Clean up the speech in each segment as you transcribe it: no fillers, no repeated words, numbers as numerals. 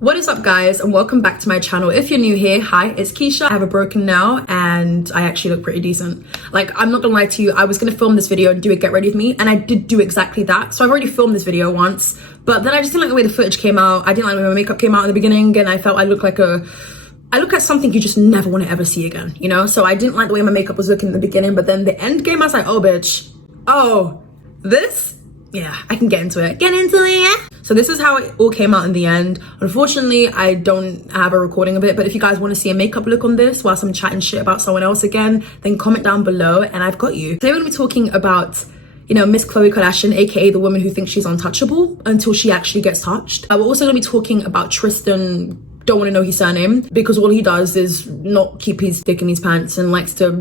What is up, guys, and welcome back to my channel. If you're new here, hi, it's Keisha. I have a broken nail and I actually look pretty decent. Like, I'm not gonna lie to you, I was gonna film this video and do a get ready with me, and I did do exactly that. So I've already filmed this video once, but then I just didn't like the way the footage came out. I didn't like the way my makeup came out in the beginning, and I felt I look like something you just never want to ever see again, you know? So I didn't like the way my makeup was looking in the beginning, but then the end game, I was like, oh, bitch. Oh, this? Yeah, I can get into it. Get into it. So this is how it all came out in the end. Unfortunately, I don't have a recording of it, but if you guys want to see a makeup look on this whilst I'm chatting shit about someone else again, then comment down below and I've got you. Today we're gonna be talking about, you know, Miss Khloe Kardashian, aka the woman who thinks she's untouchable until she actually gets touched. We're also gonna be talking about Tristan. Don't want to know his surname because all he does is not keep his dick in his pants and likes to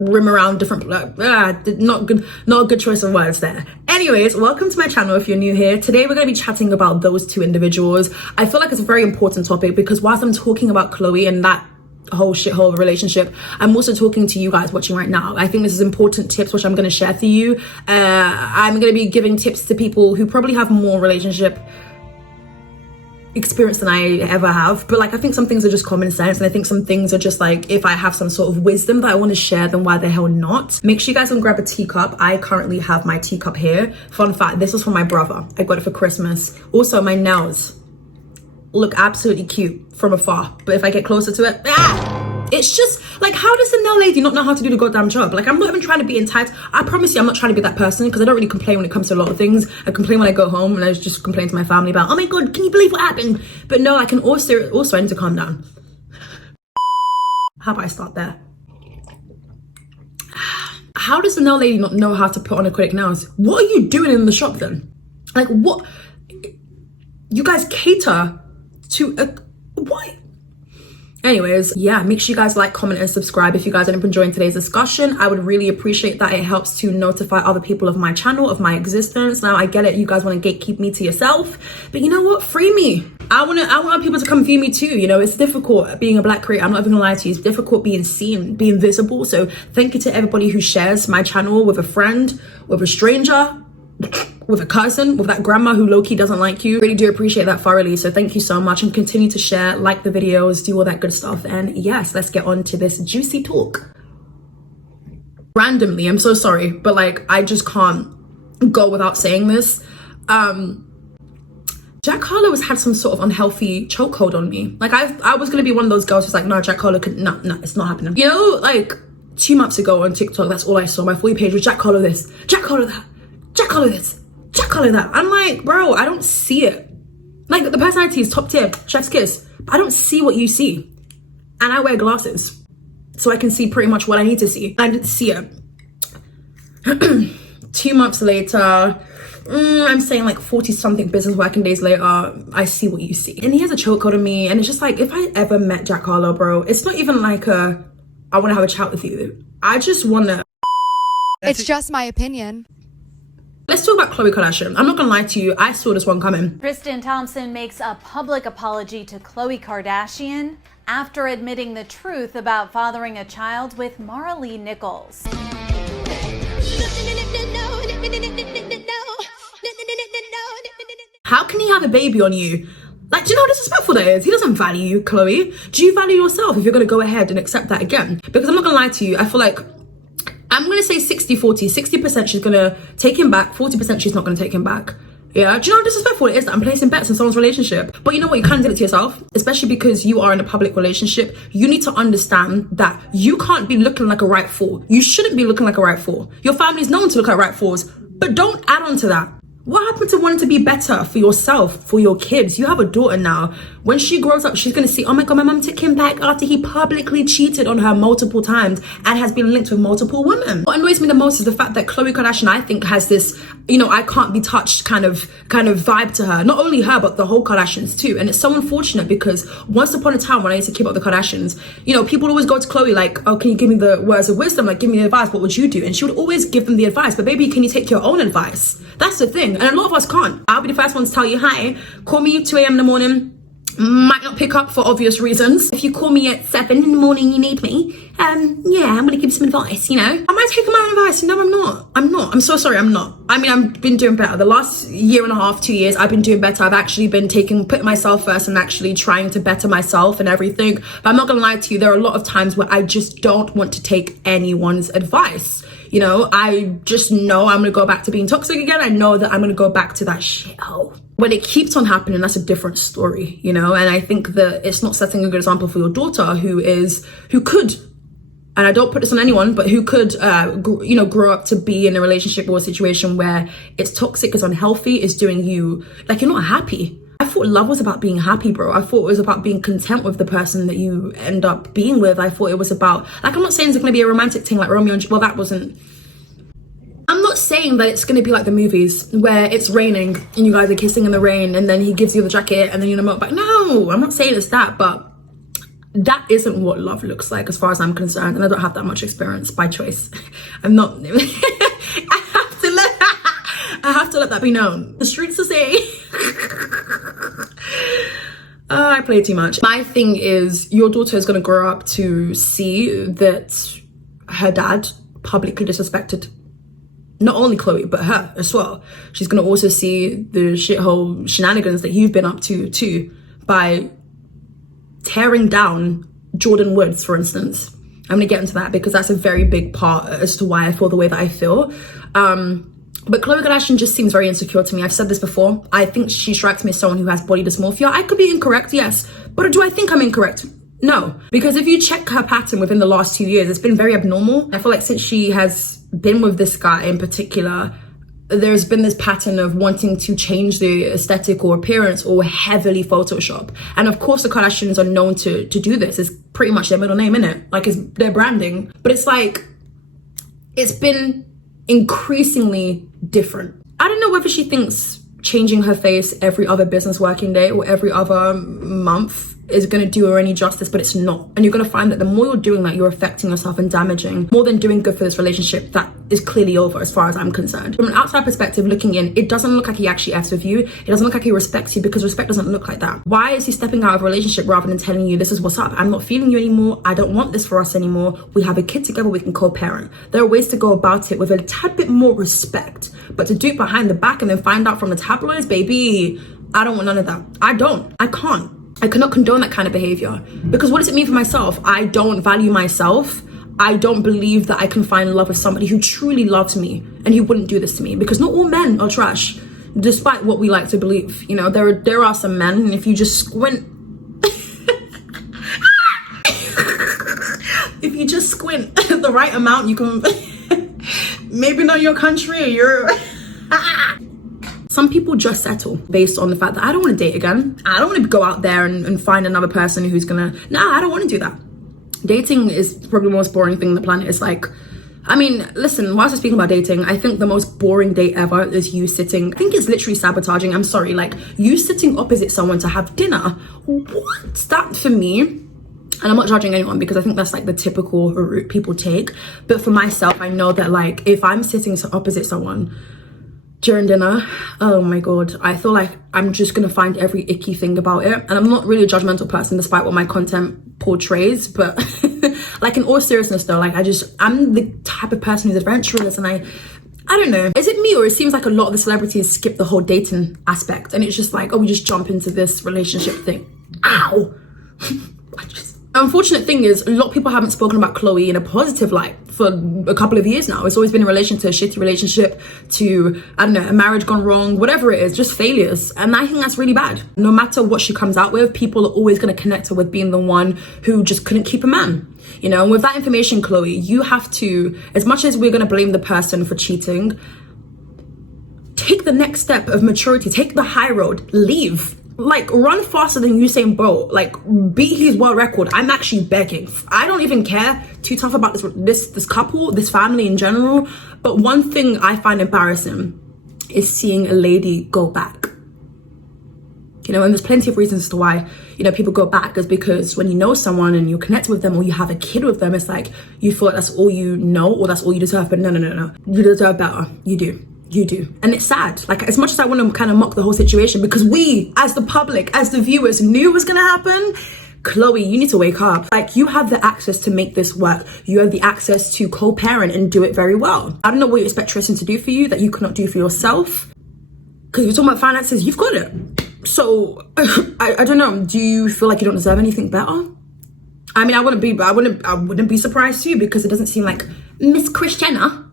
rim around different not a good choice of words there. Anyways, welcome to my channel if you're new here. Today we're going to be chatting about those two individuals. I feel like it's a very important topic because whilst I'm talking about Khloe and that whole shithole relationship, I'm also talking to you guys watching right now. I think this is important tips which I'm going to share for you. I'm going to be giving tips to people who probably have more relationship experience than I ever have, but like I think some things are just common sense, and I think some things are just like, if I have some sort of wisdom that I want to share, then why the hell not? Make sure you guys can grab a teacup. I currently have my teacup here. Fun fact, this was from my brother. I got it for Christmas. Also, my nails look absolutely cute from afar, but if I get closer to it, it's just like, how does the nail lady not know how to do the goddamn job? Like, I'm not even trying to be entitled. I promise you I'm not trying to be that person, because I don't really complain when it comes to a lot of things. I complain when I go home and I just complain to my family about, oh my god, can you believe what happened? But no, I can also I need to calm down. How about I start there? How does the nail lady not know how to put on acrylic nails? What are you doing in the shop then? Like, what? You guys cater to what? Anyways, yeah, make sure you guys like, comment, and subscribe if you guys end up enjoying today's discussion. I would really appreciate that. It helps to notify other people of my channel, of my existence. Now, I get it, you guys want to gatekeep me to yourself, but you know what? Free me. I want people to come view me too. You know, it's difficult being a black creator. I'm not even gonna lie to you. It's difficult being seen, being visible. So thank you to everybody who shares my channel with a friend, with a stranger, with a cousin, with that grandma who low-key doesn't like you. Really do appreciate that thoroughly. So thank you so much, and continue to share, like the videos, do all that good stuff. And yes, let's get on to this juicy talk. Randomly, I'm so sorry, but like, I just can't go without saying this. Jack Harlow has had some sort of unhealthy chokehold on me. Like, I was gonna be one of those girls who's like, no, Jack Harlow could, no, it's not happening. You know, like 2 months ago on TikTok, that's all I saw. My For You page was Jack Harlow this, Jack Harlow that, Jack Harlow this, Jack Harlow that. I'm like, bro, I don't see it. Like, the personality is top tier, chef's kiss, but I don't see what you see. And I wear glasses, so I can see pretty much what I need to see. I didn't see it. 2 months later, I'm saying like 40 something business working days later, I see what you see. And he has a chokehold on me, and it's just like, if I ever met Jack Harlow, bro, it's not even like I want to have a chat with you. I just want to. It's just my opinion. Let's talk about Khloe Kardashian. I'm not gonna lie to you, I saw this one coming. Tristan Thompson makes a public apology to Khloe Kardashian after admitting the truth about fathering a child with Maralee Nichols. How can he have a baby on you? Like, do you know how disrespectful that is? He doesn't value you, Khloe. Do you value yourself if you're gonna go ahead and accept that again? Because I'm not gonna lie to you, I feel like I'm gonna say 60-40. 60% she's gonna take him back, 40% she's not gonna take him back. Yeah, do you know how disrespectful it is that I'm placing bets in someone's relationship? But you know what, you can't do it to yourself, especially because you are in a public relationship. You need to understand that you can't be looking like a right fool. You shouldn't be looking like a right fool. Your family's known to look like right fools, but don't add on to that. What happened to wanting to be better for yourself, for your kids? You have a daughter now. When she grows up, she's going to see, oh my god, my mum took him back after he publicly cheated on her multiple times and has been linked with multiple women. What annoys me the most is the fact that Khloe Kardashian, I think, has this, you know, I can't be touched kind of vibe to her. Not only her, but the whole Kardashians too. And it's so unfortunate because once upon a time when I used to keep up the Kardashians, you know, people always go to Khloe like, oh, can you give me the words of wisdom? Like, give me the advice. What would you do? And she would always give them the advice. But baby, can you take your own advice? That's the thing. And a lot of us can't. I'll be the first one to tell you, hi, call me 2 a.m. in the morning. might not pick up for obvious reasons. If you call me at 7 in the morning, you need me, yeah, I'm gonna give you some advice, you know. Am I taking my own advice? No, I'm not. I'm so sorry, I'm not. I mean, I've been doing better. The last year and a half, 2 years, I've been doing better. I've actually been putting myself first and actually trying to better myself and everything. But I'm not gonna lie to you, there are a lot of times where I just don't want to take anyone's advice. You know, I just know I'm gonna go back to being toxic again. I know that I'm gonna go back to that shithole. When it keeps on happening, that's a different story, you know. And I think that it's not setting a good example for your daughter, who could, and I don't put this on anyone, but who could, grow up to be in a relationship or a situation where it's toxic, it's unhealthy, it's doing you, like, you're not happy. I thought love was about being happy, bro. I thought it was about being content with the person that you end up being with. I thought it was about, like, I'm not saying it's gonna be a romantic thing like Romeo and, well, that wasn't. I'm not saying that it's going to be like the movies where it's raining and you guys are kissing in the rain and then he gives you the jacket and then you're in a motorbike. No, I'm not saying it's that, but that isn't what love looks like as far as I'm concerned. And I don't have that much experience by choice. I'm not, I have to let that be known. The streets are saying, I play too much. My thing is, your daughter is going to grow up to see that her dad publicly disrespected not only Khloe, but her as well. She's gonna also see the shithole shenanigans that you've been up to too, by tearing down Jordyn Woods, for instance. I'm gonna get into that because that's a very big part as to why I feel the way that I feel. But Khloe Kardashian just seems very insecure to me. I've said this before. I think she strikes me as someone who has body dysmorphia. I could be incorrect, yes. But do I think I'm incorrect? No. Because if you check her pattern within the last 2 years, it's been very abnormal. I feel like since she has been with this guy in particular, there's been this pattern of wanting to change the aesthetic or appearance or heavily Photoshop. And of course the Kardashians are known to do this. It's pretty much their middle name, innit? Like, it's their branding. But it's like, it's been increasingly different. I don't know whether she thinks changing her face every other business working day or every other month is going to do her any justice, but it's not. And you're going to find that the more you're doing that, you're affecting yourself and damaging more than doing good for this relationship that is clearly over as far as I'm concerned. From an outside perspective looking in, it doesn't look like he actually F's with you. It doesn't look like he respects you, because respect doesn't look like that. Why is he stepping out of a relationship rather than telling you, this is what's up? I'm not feeling you anymore. I don't want this for us anymore. We have a kid together. We can co-parent. There are ways to go about it with a tad bit more respect, but to do it behind the back and then find out from the tabloids, baby, I don't want none of that. I can't. I cannot condone that kind of behavior, because what does it mean for myself? I don't value myself. I don't believe that I can find love with somebody who truly loves me and who wouldn't do this to me, because not all men are trash, despite what we like to believe. You know, there are some men, and if you just squint, if you just squint the right amount, you can maybe know your country or your Some people just settle based on the fact that I don't want to date again. I don't want to go out there and find another person who's gonna, I don't want to do that. Dating is probably the most boring thing on the planet. It's like, I mean, listen, whilst I'm speaking about dating, I think the most boring date ever is you sitting, I think it's literally sabotaging, I'm sorry, like you sitting opposite someone to have dinner. What? That for me, and I'm not judging anyone because I think that's like the typical route people take. But for myself, I know that like if I'm sitting opposite someone during dinner, oh my god, I feel like I'm just gonna find every icky thing about it. And I'm not really a judgmental person despite what my content portrays, but like in all seriousness though, like I'm the type of person who's adventurous, and I don't know, is it me, or it seems like a lot of the celebrities skip the whole dating aspect and it's just like, oh, we just jump into this relationship thing. Ow. Unfortunate thing is, a lot of people haven't spoken about Khloe in a positive light for a couple of years now. It's always been in relation to a shitty relationship, to, I don't know, a marriage gone wrong, whatever it is, just failures. And I think that's really bad. No matter what she comes out with, people are always going to connect her with being the one who just couldn't keep a man. You know, and with that information, Khloe, you have to, as much as we're going to blame the person for cheating, take the next step of maturity, take the high road, leave. Like, run faster than Usain Bolt, like beat his world record. I'm actually begging. I don't even care too tough about this couple, this family in general. But one thing I find embarrassing is seeing a lady go back. You know, and there's plenty of reasons as to why, you know, people go back. Is because when you know someone and you connect with them or you have a kid with them, it's like you feel like that's all you know or that's all you deserve. But no. You deserve better. You do. You do. And it's sad. Like, as much as I want to kind of mock the whole situation, because we, as the public, as the viewers, knew it was going to happen, Khloe, you need to wake up. Like, you have the access to make this work. You have the access to co-parent and do it very well. I don't know what you expect Tristan to do for you that you cannot do for yourself. Because you're talking about finances, you've got it. So, I don't know. Do you feel like you don't deserve anything better? I mean, I wouldn't be surprised too, because it doesn't seem like Miss Christiana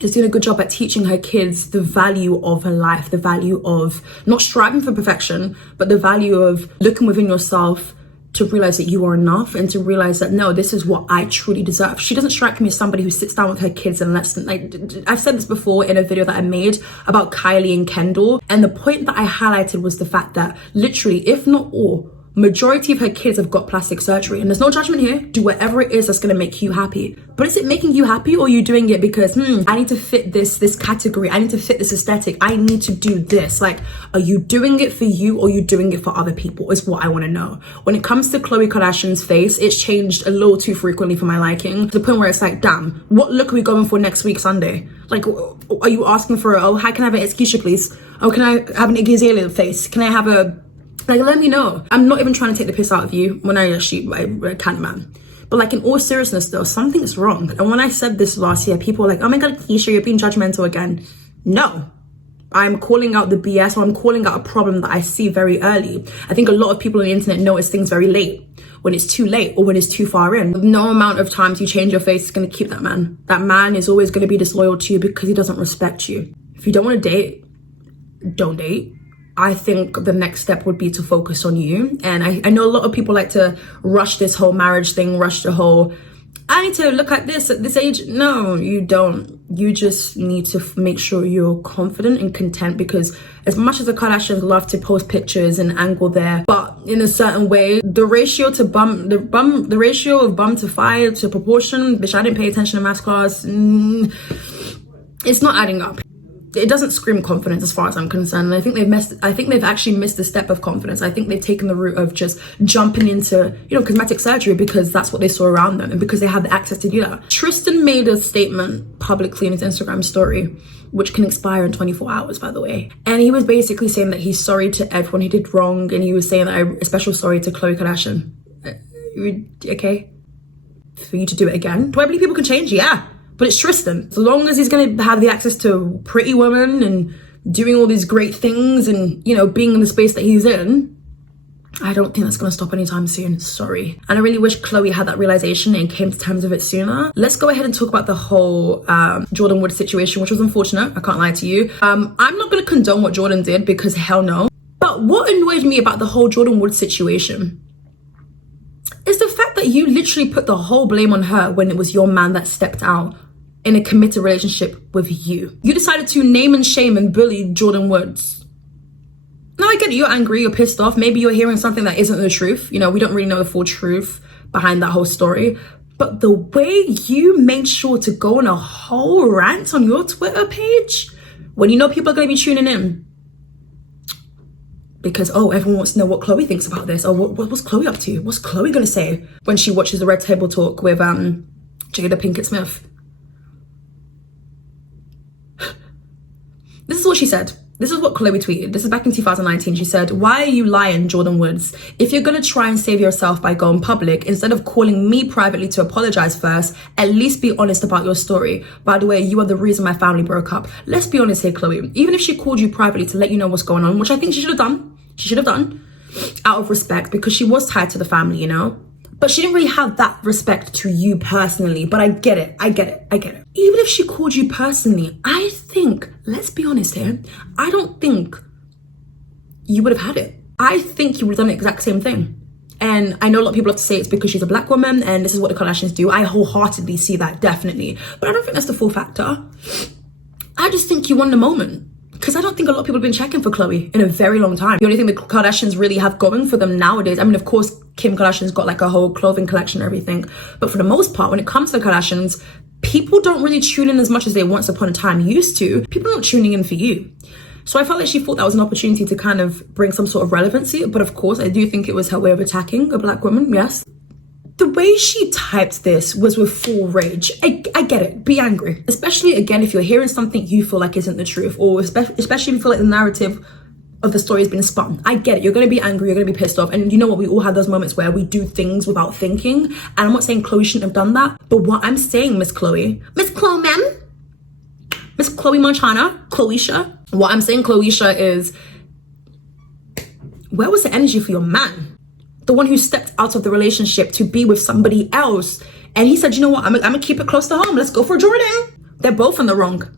is doing a good job at teaching her kids the value of her life, the value of not striving for perfection, but the value of looking within yourself to realize that you are enough, and to realize that, no, this is what I truly deserve. She doesn't strike me as somebody who sits down with her kids and lets them, like, I've said this before in a video that I made about Kylie and Kendall, and the point that I highlighted was the fact that literally, if not all, majority of her kids have got plastic surgery, and there's no judgment here. Do whatever it is that's going to make you happy. But is it making you happy, or are you doing it because I need to fit this category, I need to fit this aesthetic, I need to do this? Like, are you doing it for you, or are you doing it for other people, is what I want to know. When it comes to Khloe Kardashian's face, it's changed a little too frequently for my liking, to the point where it's like, damn, what look are we going for next week Sunday? Like, are you asking for how can I have an Itzkeisha, please? Oh, can I have an Itzkeisha face? Can I have a, like, let me know. I'm not even trying to take the piss out of you when I can't, man. But like, in all seriousness though, something's wrong. And when I said this last year, people were like, oh my God, Keisha, you're being judgmental again. No, I'm calling out the BS, or I'm calling out a problem that I see very early. I think a lot of people on the internet notice things very late, when it's too late or when it's too far in. No amount of times you change your face is going to keep that man. That man is always going to be disloyal to you because he doesn't respect you. If you don't want to date, don't date. I think the next step would be to focus on you. And I know a lot of people like to rush this whole marriage thing, rush the whole, I need to look like this at this age. No, you don't. You just need to make sure you're confident and content, because as much as the Kardashians love to post pictures and angle there, but in a certain way, the ratio of bum to thigh to proportion, bitch, I didn't pay attention in maths class. It's not adding up. It doesn't scream confidence as far as I'm concerned. And I think they've actually missed the step of confidence. I think they've taken the route of just jumping into, cosmetic surgery because that's what they saw around them and because they have the access to do that. Tristan made a statement publicly in his Instagram story, which can expire in 24 hours, by the way. And he was basically saying that he's sorry to everyone he did wrong. And he was saying that a special sorry to Khloe Kardashian. Okay? For you to do it again? Do I believe people can change? Yeah. But it's Tristan. As long as he's going to have the access to pretty women and doing all these great things and, being in the space that he's in, I don't think that's going to stop anytime soon. Sorry. And I really wish Khloe had that realization and came to terms with it sooner. Let's go ahead and talk about the whole Jordyn Woods situation, which was unfortunate. I can't lie to you. I'm not going to condone what Jordyn did, because hell no. But what annoyed me about the whole Jordyn Woods situation is the fact that you literally put the whole blame on her when it was your man that stepped out in a committed relationship with you. You decided to name and shame and bully Jordyn Woods. Now I get it, you're angry, you're pissed off. Maybe you're hearing something that isn't the truth. We don't really know the full truth behind that whole story. But the way you made sure to go on a whole rant on your Twitter page, when you know people are going to be tuning in, because, everyone wants to know what Khloe thinks about this. What was Khloe up to? What's Khloe going to say when she watches the Red Table Talk with Jada Pinkett Smith? This is what she said. This is what Khloe tweeted. This is back in 2019. She said, "Why are you lying, Jordyn Woods? If you're going to try and save yourself by going public, instead of calling me privately to apologize first, at least be honest about your story. By the way, you are the reason my family broke up." Let's be honest here, Khloe. Even if she called you privately to let you know what's going on, which I think she should have done, out of respect, because she was tied to the family, But she didn't really have that respect to you personally. But I get it. Even if she called you personally, I think, let's be honest here, I don't think you would have had it. I think you would have done the exact same thing. And I know a lot of people have to say it's because she's a black woman and this is what the Kardashians do. I wholeheartedly see that, definitely. But I don't think that's the full factor. I just think you won the moment. Because I don't think a lot of people have been checking for Khloe in a very long time. The only thing the Kardashians really have going for them nowadays, I mean, of course, Kim Kardashian's got like a whole clothing collection and everything. But for the most part, when it comes to the Kardashians, people don't really tune in as much as they once upon a time used to. People are not tuning in for you. So I felt like she thought that was an opportunity to kind of bring some sort of relevancy. But of course, I do think it was her way of attacking a black woman, yes. The way she typed this was with full rage. I get it, be angry. Especially, again, if you're hearing something you feel like isn't the truth, or especially if you feel like the narrative of the story has been spun. I get it, you're gonna be angry, you're gonna be pissed off. And you know what, we all have those moments where we do things without thinking. And I'm not saying Khloe shouldn't have done that, but what I'm saying, Miss Khloe, ma'am, Miss Khloe Montana, Khloeisha, what I'm saying, Khloeisha, is where was the energy for your man? The one who stepped out of the relationship to be with somebody else. And he said, you know what, I'm gonna keep it close to home. Let's go for Jordyn. They're both in the wrong.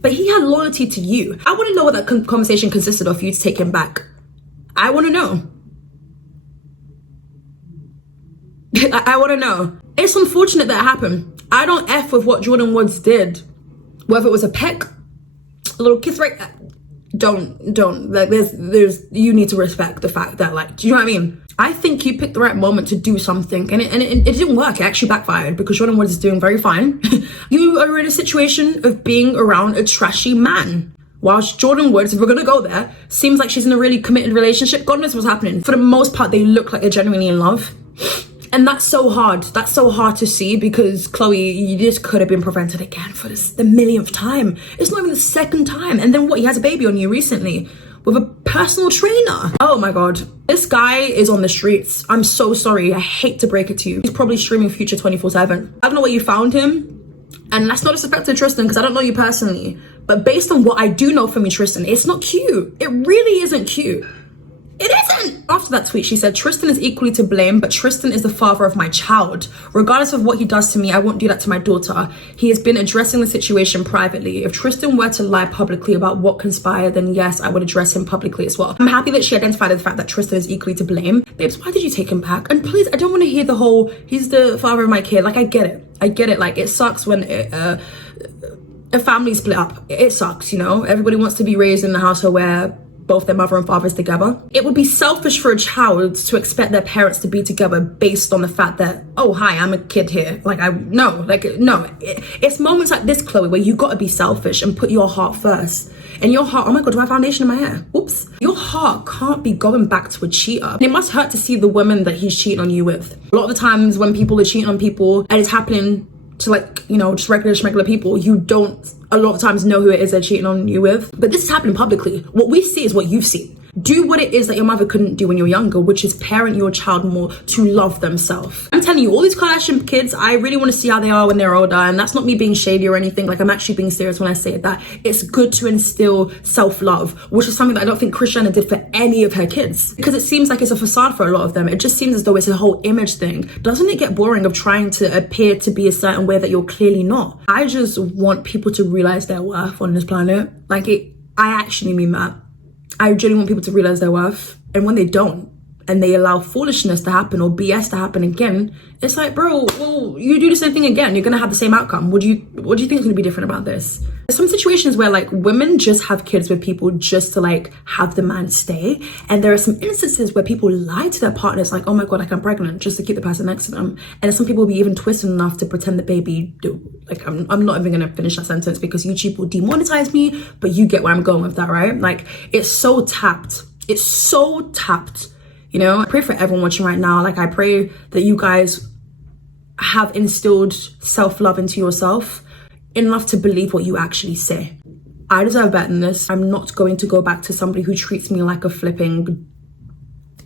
But he had loyalty to you. I want to know what that conversation consisted of for you to take him back. I want to know. I want to know. It's unfortunate that it happened. I don't F with what Jordyn Woods did. Whether it was a peck, a little kiss, right? Don't. Like, there's. You need to respect the fact that, like, do you know what I mean? I think you picked the right moment to do something, and it didn't work. It actually backfired because Jordyn Woods is doing very fine. You are in a situation of being around a trashy man. Whilst Jordyn Woods, if we're gonna go there, seems like she's in a really committed relationship. God knows what's happening. For the most part, they look like they're genuinely in love. And that's so hard. That's so hard to see because, Khloe, this could have been prevented again for the millionth time. It's not even the second time. And then what? He has a baby on you recently with a personal trainer. Oh my God. This guy is on the streets. I'm so sorry. I hate to break it to you. He's probably streaming Future 24/7. I don't know where you found him. And that's not disrespect to Tristan because I don't know you personally. But based on what I do know from you, Tristan, it's not cute. It really isn't cute. It isn't. After that tweet, she said, Tristan is equally to blame, but Tristan is the father of my child. Regardless of what he does to me, I won't do that to my daughter. He has been addressing the situation privately. If Tristan were to lie publicly about what conspired, then yes, I would address him publicly as well. I'm happy that she identified the fact that Tristan is equally to blame. Babes, why did you take him back? And please, I don't want to hear the whole, he's the father of my kid. Like, I get it. Like, it sucks when a family split up. It sucks, you know? Everybody wants to be raised in a household where both their mother and father is together. It would be selfish for a child to expect their parents to be together based on the fact that, oh, hi, I'm a kid here. No. It's moments like this, Khloe, where you gotta be selfish and put your heart first. And your heart, oh my God, do I have foundation in my hair? Oops. Your heart can't be going back to a cheater. And it must hurt to see the women that he's cheating on you with. A lot of the times when people are cheating on people and it's happening to, like, you know, just regular people, you don't a lot of times know who it is they're cheating on you with. But this is happening publicly. What we see is what you've seen. Do what it is that your mother couldn't do when you were younger, which is parent your child more to love themselves. I'm telling you, all these Kardashian kids, I really want to see how they are when they're older. And that's not me being shady or anything. Like, I'm actually being serious when I say that. It's good to instill self-love, which is something that I don't think Christiana did for any of her kids. Because it seems like it's a facade for a lot of them. It just seems as though it's a whole image thing. Doesn't it get boring of trying to appear to be a certain way that you're clearly not? I just want people to realize their worth on this planet. I actually mean that. I really want people to realize their worth. And when they don't, and they allow foolishness to happen or BS to happen again, it's like, bro, well, you do the same thing again, you're gonna have the same outcome. What do you think is gonna be different about this? There's some situations where, like, women just have kids with people just to, like, have the man stay. And there are some instances where people lie to their partners, like, oh my God, like, I'm pregnant, just to keep the person next to them. And some people will be even twisted enough to pretend the baby like, I'm not even gonna finish that sentence because YouTube will demonetize me, but you get where I'm going with that, right? Like, it's so tapped. It's so tapped. You know, I pray for everyone watching right now. Like, I pray that you guys have instilled self-love into yourself enough to believe what you actually say. I deserve better than this. I'm not going to go back to somebody who treats me like a flipping,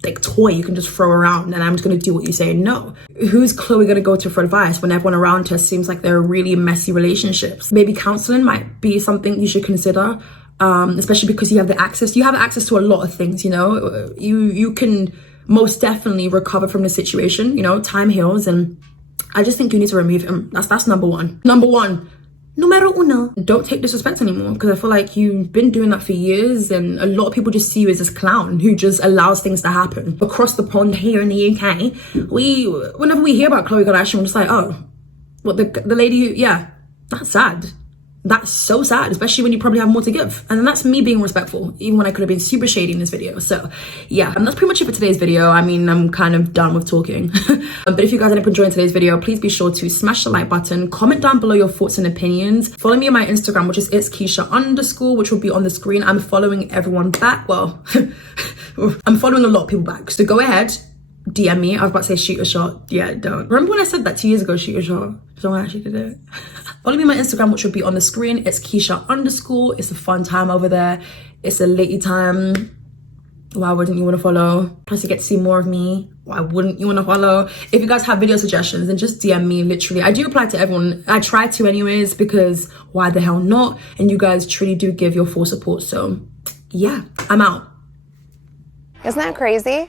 like, toy you can just throw around and I'm just going to do what you say. No. Who's Khloe going to go to for advice when everyone around her seems like they're really messy relationships? Maybe counseling might be something you should consider. Especially because you have access to a lot of things, you know. You can most definitely recover from the situation, you know. Time heals, and I just think you need to remove him. That's number one. Numero uno. Don't take disrespect anymore, because I feel like you've been doing that for years, and a lot of people just see you as this clown who just allows things to happen. Across the pond here in the UK, whenever we hear about Khloe Kardashian, we're just like, oh, what, the lady who, yeah, that's sad. That's so sad, especially when you probably have more to give. And then that's me being respectful, even when I could have been super shady in this video. So yeah, and that's pretty much it for today's video. I mean, I'm kind of done with talking. But if you guys end up enjoying today's video, please be sure to smash the like button, comment down below your thoughts and opinions. Follow me on my Instagram, which is Itzkeisha_, which will be on the screen. I'm following everyone back. Well, I'm following a lot of people back. So go ahead, DM me. I was about to say shoot a shot. Yeah, don't. Remember when I said that 2 years ago, shoot a shot? Someone actually did it. Follow me on my Instagram, which will be on the screen. It's Keisha_. It's a fun time over there. It's a latey time. Why wouldn't you want to follow? Plus you get to see more of me. Why wouldn't you want to follow? If you guys have video suggestions, then just DM me, literally. I do reply to everyone. I try to anyways, because why the hell not? And you guys truly do give your full support. So yeah, I'm out. Isn't that crazy?